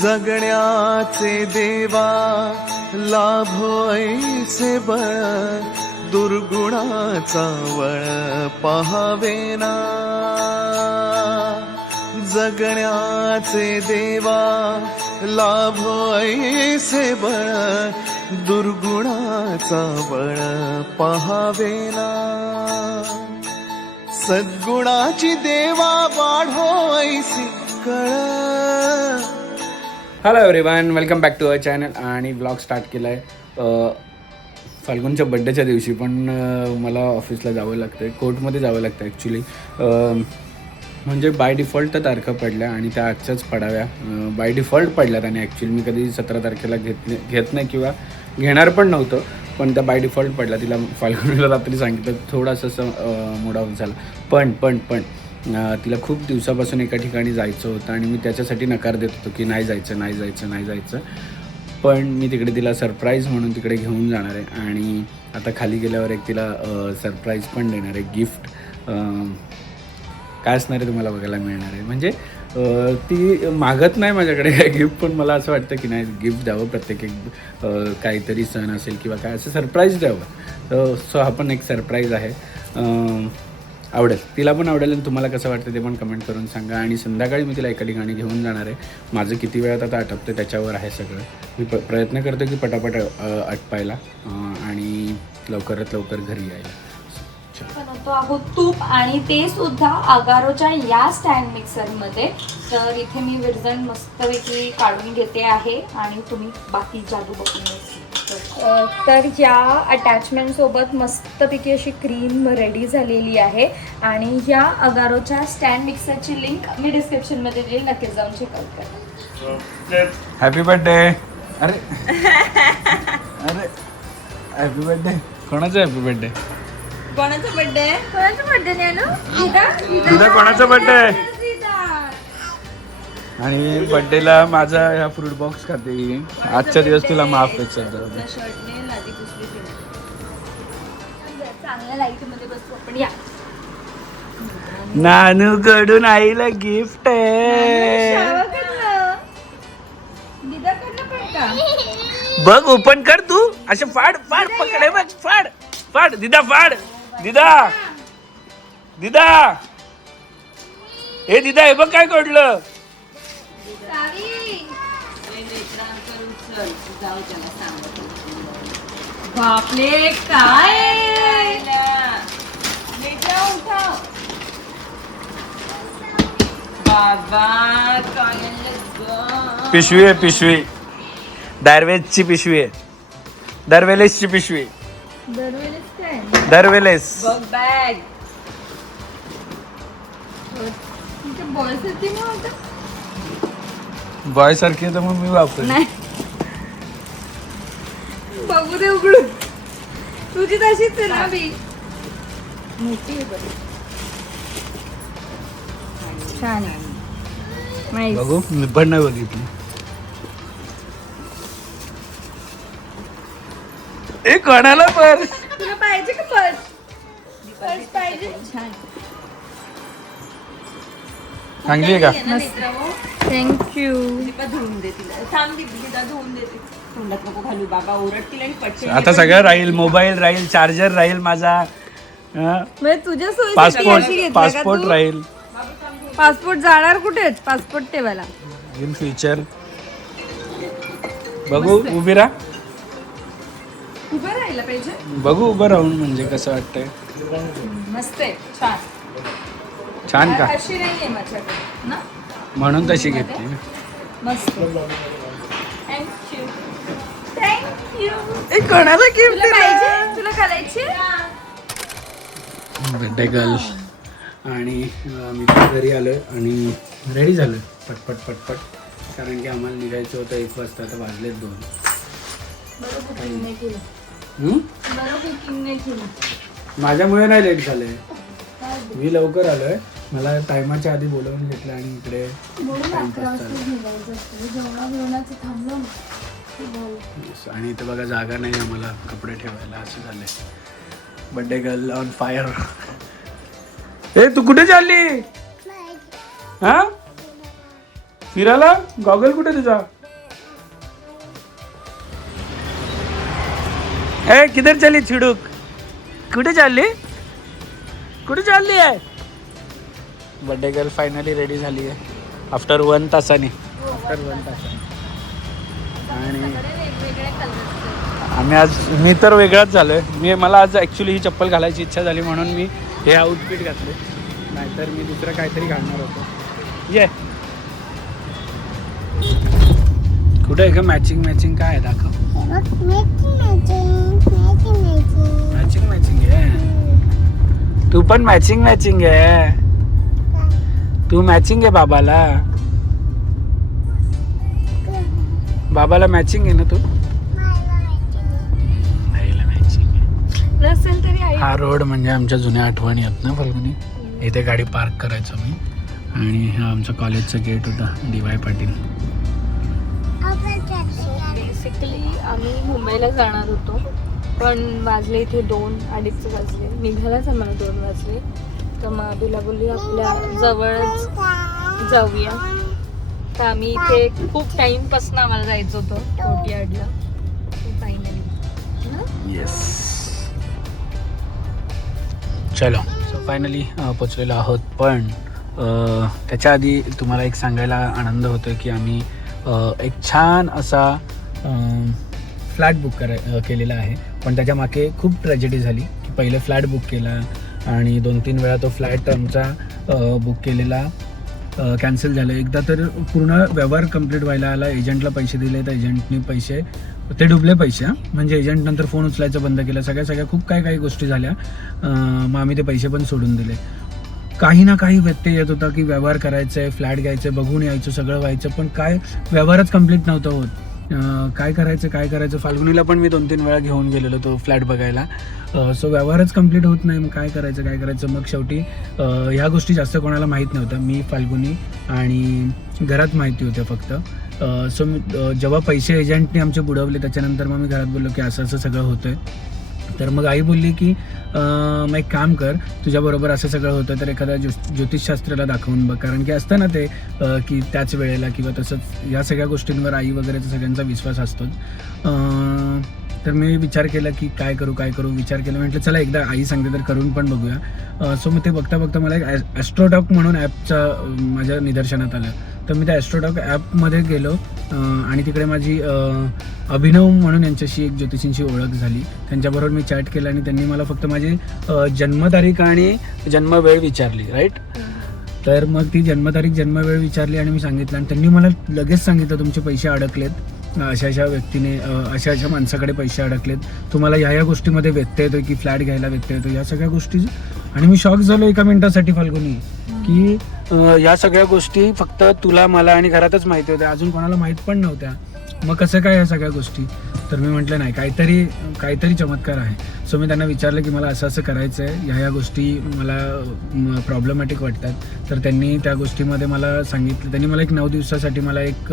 जगण्याचे देवा लाभो ऐसे बळ, दुर्गुणाचा वळ पहावेना. जगण्याचे देवा लाभो ऐसे बळ, दुर्गुणाचा बळ पहावेना. सद्गुणाची देवा वाढो ऐसी कळ. Hello everyone, welcome back to our channel. आणि ब्लॉग स्टार्ट केला आहे फाल्गुनच्या बड्डेच्या दिवशी, पण मला ऑफिसला जावं लागतं आहे, कोर्टमध्ये जावं लागतं ॲक्च्युली. म्हणजे बाय डिफॉल्ट तर तारखा पडल्या आणि त्या आजच्याच पडाव्या. बाय डिफॉल्ट पडल्यात आणि ॲक्च्युली मी कधी 17 तारखेला घेत नाही किंवा घेणार पण नव्हतं, पण त्या बाय डिफॉल्ट पडल्या. तिला फाल्गुनीला रात्री सांगितलं, थोडासा मूड ऑफ झाला. पण तिला खूप दिवसापासून एका ठिकाणी जायचं होतं आणि मी त्याच्यासाठी नकार देत होतो की नाही जायचं. पण मी तिकडे तिला सरप्राईज म्हणून तिकडे घेऊन जाणार आहे आणि आता खाली गेल्यावर एक तिला सरप्राईज पण देणार आहे, गिफ्ट. काय असणार आहे तुम्हाला बघायला मिळणार आहे. म्हणजे ती मागत नाही माझ्याकडे काय गिफ्ट, पण मला असं वाटतं की नाही, गिफ्ट द्यावं प्रत्येक एक काहीतरी सण असेल किंवा काय असं सरप्राईज द्यावं. सो हा पण एक सरप्राईज आहे. आवडेल, तिला पण आवडेल. आणि तुम्हाला कसं वाटतं ते पण कमेंट करून सांगा. आणि संध्याकाळी मी तिला एका ठिकाणी घेऊन जाणार आहे. माझं किती वेळात आता आटपतं त्याच्यावर आहे सगळं. मी प्रयत्न करतो की पटापट आटपायला आणि लवकरात लवकर घरी यायला. बनवतो आहोत तूप, आणि ते सुद्धा अगारोच्या या स्टँड मिक्सरमध्ये. तर इथे मी विरजण मस्तपैकी काढून घेते आहे आणि तुम्ही बाकी जादू बघून. तर या अटॅचमेंट सोबत मस्तपैकी अशी क्रीम रेडी झालेली आहे. आणि या अगारोच्या स्टँड मिक्सरची लिंक मी डिस्क्रिप्शनमध्ये दिली, नक्कीच जाऊन चेकआउट करा. Happy birthday. अरे हॅपी बर्थडे. कोणाचा हॅपी बर्थडे? कोणाचा बर्थडे तुझा कोणाचा बर्थडे? आणि बर्थडेला माझा ह्या फ्रूट बॉक्स खाते. आजच्या दिवस तुला माफ आहे. चांगल्या लाईट मध्ये बसतो आपण. या नानू कडून आईला गिफ्ट आहे. बघ, ओपन कर तू. असे फाड पकडे बघ. फाड दिदा, फाड दिदा. हे दिदा, हे बघ काय कडलं. बापले, काय पिशवी आहे, पिशवी. दरवेलची पिशवी आहे. दरवेलेसची पिशवी. दरवेलेस बॅग. बॉय सारखी तर मग मी वापरते. नाही, बघू दे उघडून. तुझी तशीच आहे ना बी. मोठी आहे बरी. छान आहे. बघू, मी पण नाही बघितली. ए कोणाला पर्स? तुला पाहिजे का पर्स पाहिजे? छान, चांगली आहे का? थँक्यू. आता सगळं राहील. मोबाईल राहील, चार्जर राहील माझा, तुझ्या पासपोर्ट राहील. पासपोर्ट जाणार कुठे? पासपोर्ट ठेवायला इन फ्युचर. बघू, उभी राहा. उभं राहायला पाहिजे. बघू उभं राहून म्हणजे कसं वाटतंय. मस्त आहे. छान का? अशी नाहीये माझ्याकडे ना, म्हणून तशी घेतली. मस्त. थँक्यू. कोणाला गिफ्ट पाहिजे? तुला घालायची? Birthday girl. आणि मी घरी आलो आणि रेडी झालो पटपट, कारण की आम्हाला निघायचं होतं 1 वाजता. आता वाजलेत 2. माझ्यामुळे नाही लेट झालंय. मी लवकर आलोय. मला टायमाच्या आधी बोलवून घेतलं आणि इकडे आणि इथे बघा जागा नाही आम्हाला कपडे ठेवायला. असं झालंय. Birthday girl on fire. ए तू कुठे चालली? हा फिरायला गॉगल कुठे तुझा? ए किधर चली चिडूक? कुठे चालली? कुठे चालली आहे? बर्थडे गर्ल फायनली रेडी झाली आहे आफ्टर 1 तासाने. आणि आम्ही आज मी तर वेगळाच झालोय. मला आज ॲक्च्युली ही चप्पल घालायची इच्छा झाली म्हणून मी हे आउटफिट घातले, नाहीतर मी दुसरं काहीतरी घालणार होतो. ये कुठे आहे का मॅचिंग काय आहे दाखव. मॅचिंग आहे. तू पण मॅचिंग आहे. तू मॅचिंग आहे बाबाला मॅचिंग आहे ना तू. हा रोड म्हणजे आमच्या जुन्या आठवणी आहेत ना फाल्गुनी. इथे गाडी पार्क करायचो मी. आणि हा आमचं कॉलेजचं गेट होता DY पाटील. बेसिकली आम्ही मुंबईला जाणार होतो, पण वाजले इथे 2-2:30 वाजले. निघायलाच आम्हाला 2 वाजले. तर माधुला बोलली आपल्या जवळच जाऊया. तर आम्ही इथे खूप टाईमपासून आम्हाला जायचं होतं कोर्टयार्डला. फायनली येस चलो सो फायनली पोचलेलो आहोत. पण त्याच्या आधी तुम्हाला एक सांगायला आनंद होतो की आम्ही एक छान असा फ्लॅट बुक केलेला आहे. पण त्याच्या मागे खूप ट्रॅजेडी झाली की पहिले फ्लॅट बुक केला आणि 2-3 वेळा तो फ्लॅट आमचा बुक केलेला कॅन्सल झालं. एकदा तर पूर्ण व्यवहार कंप्लीट व्हायला आला. एजंटला पैसे दिले तर एजंटने पैसे ते डुबले पैसे. म्हणजे एजंट नंतर फोन उचलायचं बंद केलं. सगळ्या खूप काही गोष्टी झाल्या. मग आम्ही ते पैसे पण सोडून दिले. काही ना काही व्यत्यय येत होता की व्यवहार करायचं आहे, फ्लॅट घ्यायचं आहे, बघून यायचं, सगळं व्हायचं, पण काय व्यवहारच कंप्लीट नव्हतं होत. काय करायचं. फाल्गुनीला पण मी 2-3 वेळा घेऊन गेलेलो तो फ्लॅट बघायला. सो व्यवहारच कंप्लीट होत नाही. मग काय करायचं. मग शेवटी ह्या गोष्टी जास्त कोणाला माहीत नव्हत्या. मी, फाल्गुनी आणि घरात माहिती होत्या फक्त. सो मी जेव्हा पैसे एजंटने आमचे बुडवले त्याच्यानंतर मग मी घरात बोललो की असं सगळं होतं आहे. तर मग आई बोलली की मग एक काम कर, तुझ्याबरोबर असं सगळं होतं तर एखाद्या ज्योतिषशास्त्राला दाखवून बघ. कारण की असतं ना ते की त्याच वेळेला किंवा तसंच या सगळ्या गोष्टींवर आई वगैरेचा सगळ्यांचा विश्वास असतो. तर मी विचार केला की काय करू विचार केला. म्हटलं चला एकदा आई सांगते तर करून पण बघूया. सो मग ते बघता मला एक ॲस्ट्रोटॉक म्हणून ॲपचं माझ्या निदर्शनात आलं. तर मी त्या ॲस्ट्रोटॉक ॲपमध्ये गेलो आणि तिकडे माझी अभिनव म्हणून यांच्याशी एक ज्योतिषींची ओळख झाली. त्यांच्याबरोबर मी चॅट केलं आणि त्यांनी मला फक्त माझी जन्मतारीख आणि जन्मवेळ विचारली. राईट. तर मग ती जन्मवेळ विचारली आणि मी सांगितलं आणि त्यांनी मला लगेच सांगितलं तुमचे पैसे अडकलेत, अशा व्यक्तीने अशा माणसाकडे पैसे अडकलेत, तुम्हाला ह्या गोष्टीमध्ये व्यत्यय येतो की फ्लॅट घ्यायला व्यत्यय येतो, या सगळ्या गोष्टी. आणि मी शॉक झालो एका मिनिटासाठी फाल्गुनी की या सगळ्या गोष्टी फक्त तुला, मला आणि घरातच माहिती होत्या, अजून कोणाला माहीत पण नव्हत्या. मग कसं काय या सगळ्या गोष्टी? तर मी म्हटलं नाही, काहीतरी चमत्कार आहे. सो मी त्यांना विचारलं की मला असं करायचं आहे, ह्या गोष्टी मला प्रॉब्लेमॅटिक वाटतात. तर त्यांनी त्या गोष्टीमध्ये मला सांगितलं. त्यांनी मला एक 9 दिवसासाठी मला एक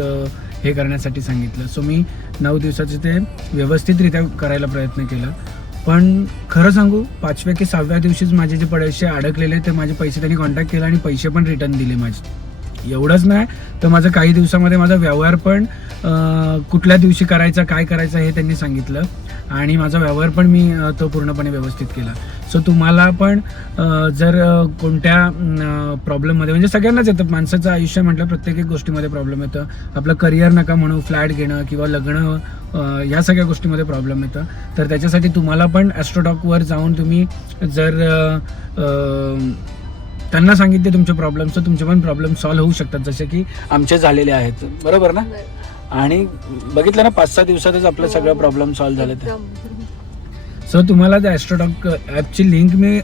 हे करण्यासाठी सांगितलं. सो मी 9 दिवसाचे ते व्यवस्थितरित्या करायला प्रयत्न केला. पण खरं सांगू 5व्या की 6व्या दिवशीच माझे जे पैसे अडकलेले ते माझे पैसे त्यांनी कॉन्टॅक्ट केला आणि पैसे पण रिटर्न दिले माझे. एवढंच नाही तर माझं काही दिवसामध्ये माझा व्यवहार पण कुठल्या दिवशी करायचा, काय करायचं हे त्यांनी सांगितलं आणि माझा व्यवहार पण मी तो पूर्णपणे व्यवस्थित केला. सो तुम्हाला पण जर कोणत्या प्रॉब्लेममध्ये, म्हणजे सगळ्यांनाच येतं, माणसाचं आयुष्य म्हटलं प्रत्येक गोष्टीमध्ये प्रॉब्लेम येतं. आपलं करिअर नका म्हणू, फ्लॅट घेणं किंवा लग्न, या सगळ्या गोष्टीमध्ये प्रॉब्लेम येतं. तर त्याच्यासाठी तुम्हाला पण ॲस्ट्रोटॉकवर जाऊन तुम्ही जर त्यांना सांगितले तुमचे प्रॉब्लेम्स तर तुमचे पण प्रॉब्लेम सॉल्व्ह होऊ शकतात, जसे की आमचे झालेले आहेत. बरोबर ना? आणि बघितलं ना 5-6 दिवसातच आपलं सगळं प्रॉब्लेम सॉल्व्ह झाले. सो तुम्हाला त्या ॲस्ट्रोटॉक ॲपची लिंक मी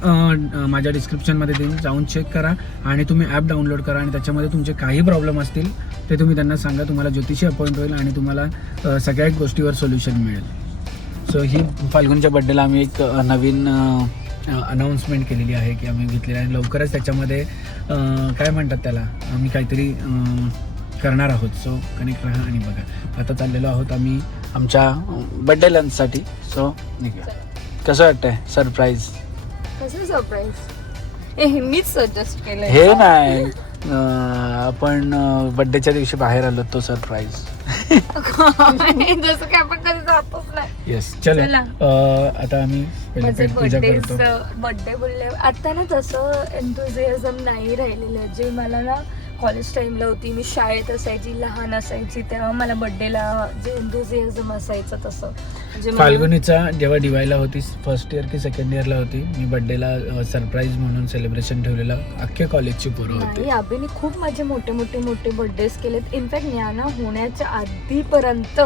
माझ्या डिस्क्रिप्शनमध्ये देईन, जाऊन चेक करा आणि तुम्ही ॲप डाउनलोड करा आणि त्याच्यामध्ये तुमचे काही प्रॉब्लेम असतील ते तुम्ही त्यांना सांगा. तुम्हाला ज्योतिषी अपॉइंट होईल आणि तुम्हाला सगळ्या गोष्टीवर सोल्युशन मिळेल. सो ही फाल्गुनच्या बड्डेला आम्ही एक नवीन अनाऊन्समेंट केलेली आहे की आम्ही घेतलेली आहे. लवकरच त्याच्यामध्ये काय म्हणतात त्याला, आम्ही काहीतरी करणार आहोत. सो कनेक्ट राहा आणि बघा. आता चाललेलो आहोत आम्ही आमच्या बड्डे लंचसाठी. सो निघूया. कसं वाटतंय सरप्राईज? कसं सरप्राईज? मीच सजेस्ट केलं हे नाही, आपण बड्डेच्या दिवशी बाहेर आलो तो सरप्राईज. जसं की आपण कधी जातोच नाही. येस चल चला. आता आम्ही पहिले माझे पेट पूजा करतो. बर्थडे बोलले आता ना तसं एन्थुझियाझम नाही राहिलेलं जे मला ना कॉलेज टाइमला होती. मी शाळेत असायची, लहान असायची, तेव्हा मला बर्थडेला जे एन्थुझियाझम असायचं तसं म्हणजे फाल्गुनीचा जेव्हा डिवायला होती, फर्स्ट इयर की सेकंड इयरला होती, मी बर्थडेला सरप्राईज म्हणून सेलिब्रेशन ठेवलेलं. अख्खे कॉलेजची पोरं होती. नाही, अभिने खूप माझे मोठे बर्थडेज केलेत. इनफॅक्ट ज्ञाना होण्याच्या आधीपर्यंत,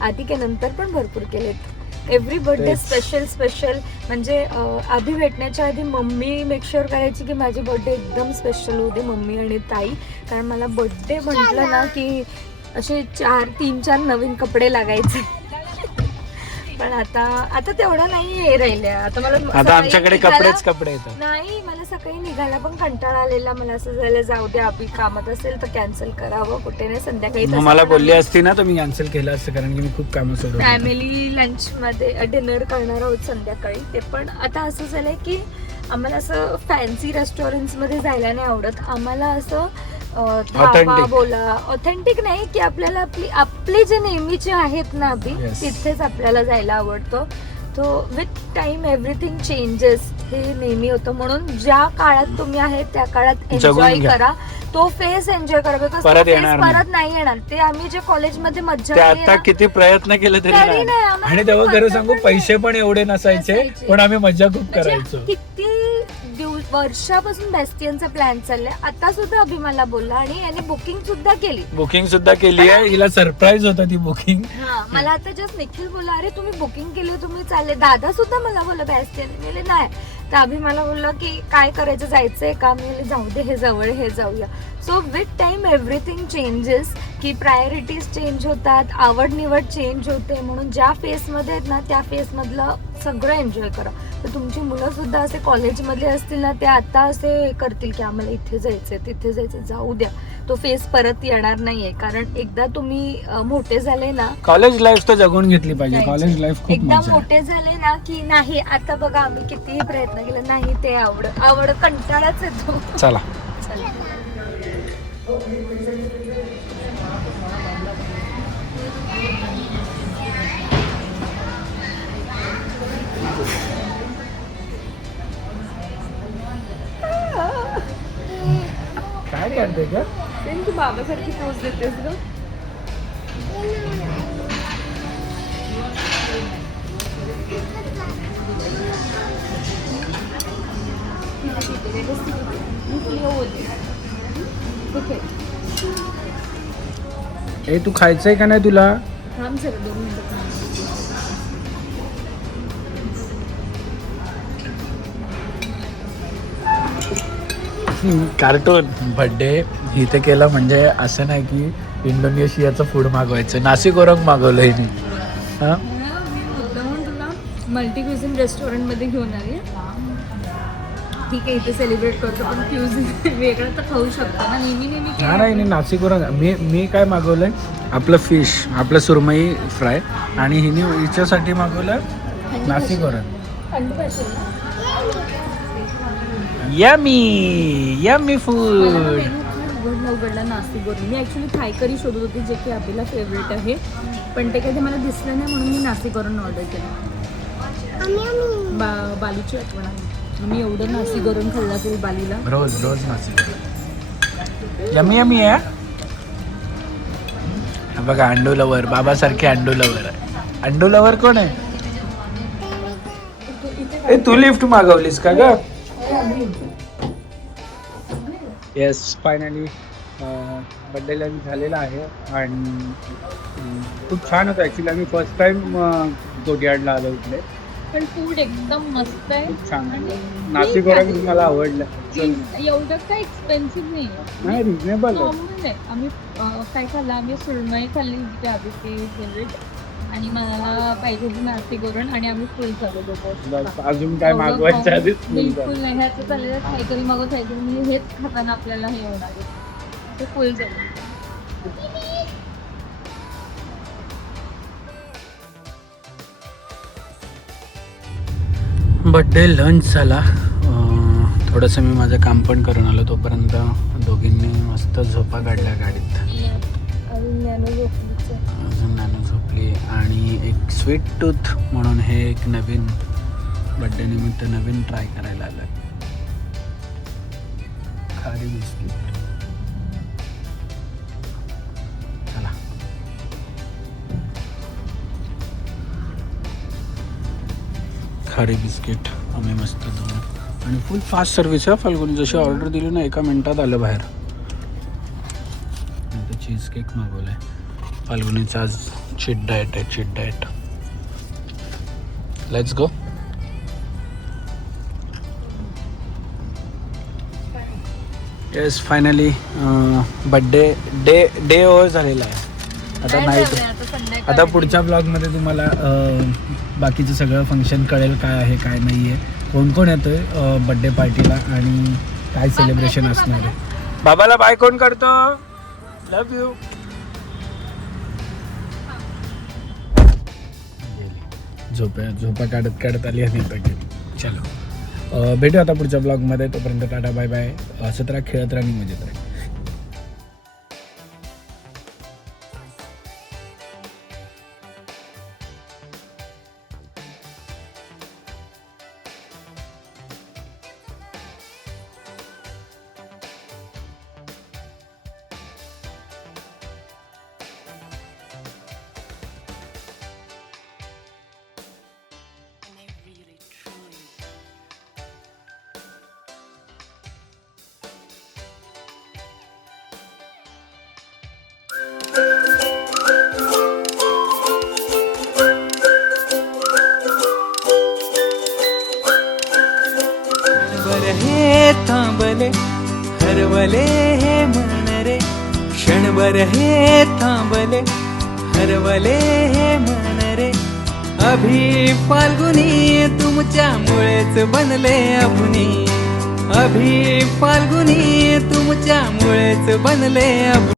आधी के नंतर पण भरपूर केलेत. एव्हरी बर्थडे स्पेशल म्हणजे आधी भेटण्याच्या आधी मम्मी मेक शुअर करायची की माझे बर्थडे एकदम स्पेशल होते, मम्मी आणि ताई. कारण मला बर्थडे म्हटलं ना की असे 3-4 नवीन कपडे लागायचे. पण आता तेवढं नाही राहिल्या. आता आमच्याकडे कपडे येतात. नाही, मला सकाळी निघायला पण कंटाळा आलेला. मला असं झालं जाऊ दे, अभि कामात असेल तर कॅन्सल करावं, कुठे नाही. संध्याकाळी मला बोलली असती ना तर मी कॅन्सल केलं असतं, कारण की मी खूप कामं सोडून फॅमिली लंच मध्ये डिनर करणार आहोत संध्याकाळी. ते पण आता असं झालंय की आम्हाला असं फॅन्सी रेस्टॉरंट्स मध्ये जायला नाही आवडत. आम्हाला असं धाबा बोला, ऑथेंटिक नाही की आपल्याला आपली जे नेहमीचे आहेत ना अभि, तिथेच आपल्याला जायला आवडतं. तो विथ टाइम एव्हरीथिंग चेंजेस हे नेहमी होतं. म्हणून ज्या काळात तुम्ही आहे त्या काळात एन्जॉय करा, तो फेज एन्जॉय करा. बिकॉज परत नाही येणार. ते आम्ही जे कॉलेजमध्ये मज्जा आता किती प्रयत्न केले तरी नाही. आणि तेव्हा खरं सांगू पैसे पण एवढे नसायचे, पण आम्ही मजा खूप करायचो. किती वर्षापासून बेस्टियनचा प्लॅन चाललाय. आता सुद्धा अभि मला बोलला आणि याने बुकिंग सुद्धा केली आहे. हिला सरप्राईज होता ती बुकिंग. मला आता जस्ट निखिल बोला, अरे तुम्ही बुकिंग केली, तुम्ही चालले. दादा सुद्धा मला बोलला बेस्टियन नाही. तर अभि मला बोलला की काय करायचं, जायचंय का? मी जाऊ दे, हे जवळ, हे जाऊया. So with time everything changes, की प्रायोरिटीज चेंज होतात, आवड निवड चेंज होते. म्हणून ज्या फेसमध्ये आहेत ना त्या फेसमधलं सगळं एन्जॉय करा. तर तुमची मुलं सुद्धा असे कॉलेजमधले असतील ना, ते आता असे करतील की आम्हाला इथे जायचंय, तिथे जायचंय. जाऊ द्या, तो फेस परत येणार नाहीये. कारण एकदा तुम्ही मोठे झाले ना, कॉलेज लाईफ तर जगून घेतली पाहिजे. कॉलेज लाईफ खूप एकदा मोठे झाले ना की नाही, आता बघा आम्ही कितीही प्रयत्न केला नाही, ते आवड कंटाळाच येतो. चला काय करते का तू बाबासारखी पोच देतेस ग. ए तू खायचंय का नाही तुला? थांब सर 2 मिनिटं. कार्टून बर्थडे इथे केला म्हणजे असं नाही की इंडोनेशियाचं फूड मागवायचं. नाशिक वरून मागवलं हिने. हा मी मुद्दामून तुला मल्टी क्युझिन रेस्टॉरंट मध्ये घेऊन आली. ठीक आहे, इथे सेलिब्रेट करतो, पण क्युझिन वेगळं तर खाऊ शकतो ना. नेहमी नाही नाशिकवरून मी काय मागवलंय, आपलं फिश, आपलं सुरमई फ्राय, आणि हिने हिच्यासाठी मागवलं नाशिकवरून यमी फूड. उघडला नाशिकवरून. मी ऍक्च्युली थाय करी शोधत होती, जे की अभिला फेवरेट आहे, पण ते काही मला दिसलं नाही, म्हणून मी नाशिकवरून ऑर्डर केलं. बालीची आठवण आहे. मी एवढं नाशिकवरून खाल्ला तरी बालीला रोज नाशिक. यमी आहे. बघा अंडू लवर, बाबासारखे अंडू लवर. अंडू लवर कोण आहे? ए तू लिफ्ट मागवलीस का ग? येस, फायनली बर्थडे लंच झालेला आहे आणि खूप छान होतं. ॲक्च्युली आम्ही फर्स्ट टाइम कोर्टयार्डला आलो इकडे. पण फूड एकदम मस्त आहे, खूप छान आहे. नाशिकवरून मला आवडलं. एवढं काय एक्सपेन्सिव्ह नाही, रिजनेबल आहे. आम्ही काय खाल्लं, आम्ही सुरमई खाल्ली होती आधीची फेवरेट, आणि मला पाहिजे होती नाशिकवरून, आणि आम्ही फुल झालो. अजून काय मागवायच्या आधीच बिलकुल नाही. ह्याचं चाललेलं काहीतरी मागवत म्हणजे हेच खाताना आपल्याला हे होणार आहे, ते फुल झालं. बड्डे लंच झाला. थोडंसं मी माझं काम पण करून आलो. तोपर्यंत दोघींनी मस्त झोपा काढल्या गाडीत. अजून नॅनो झोपली. आणि एक स्वीट टूथ म्हणून हे एक नवीन बड्डे निमित्त नवीन ट्राय करायला आलं. खारी बिस्किट. चला खारी बिस्किट आम्ही मस्त जाऊ. आणि फुल फास्ट सर्व्हिस आहे फाल्गुनी. जशी ऑर्डर दिली ना 1 मिनिटात आलं बाहेर. आता चीज केक मागवलाय. फाल्गुनीचा आज चीट डाएट आहे. Cheat diet. Let's go. Yes finally birthday day over झालेला आहे. आता नाईट. आता पुढच्या ब्लॉगमध्ये तुम्हाला बाकीचं सगळं फंक्शन कळेल काय आहे काय नाही आहे, कोण कोण येतोय बड्डे पार्टीला आणि काय सेलिब्रेशन असणार आहे. बाबाला बाय कोण करतो. लव यू. झोपा काढत आली आणि आता गेली. चलो भेटू आता पुढच्या ब्लॉगमध्ये. तोपर्यंत टाटा बाय बाय. असं तर खेळत राहा आणि मजेत राहा. हे थांबले हरवले हे मन रे, क्षणभर हे थांबले हरवले हे मन रे. अभि फाल्गुनी तुमच्यामुळेच बनले अभुनी. अभि फाल्गुनी तुमच्यामुळेच बनले अभुनी.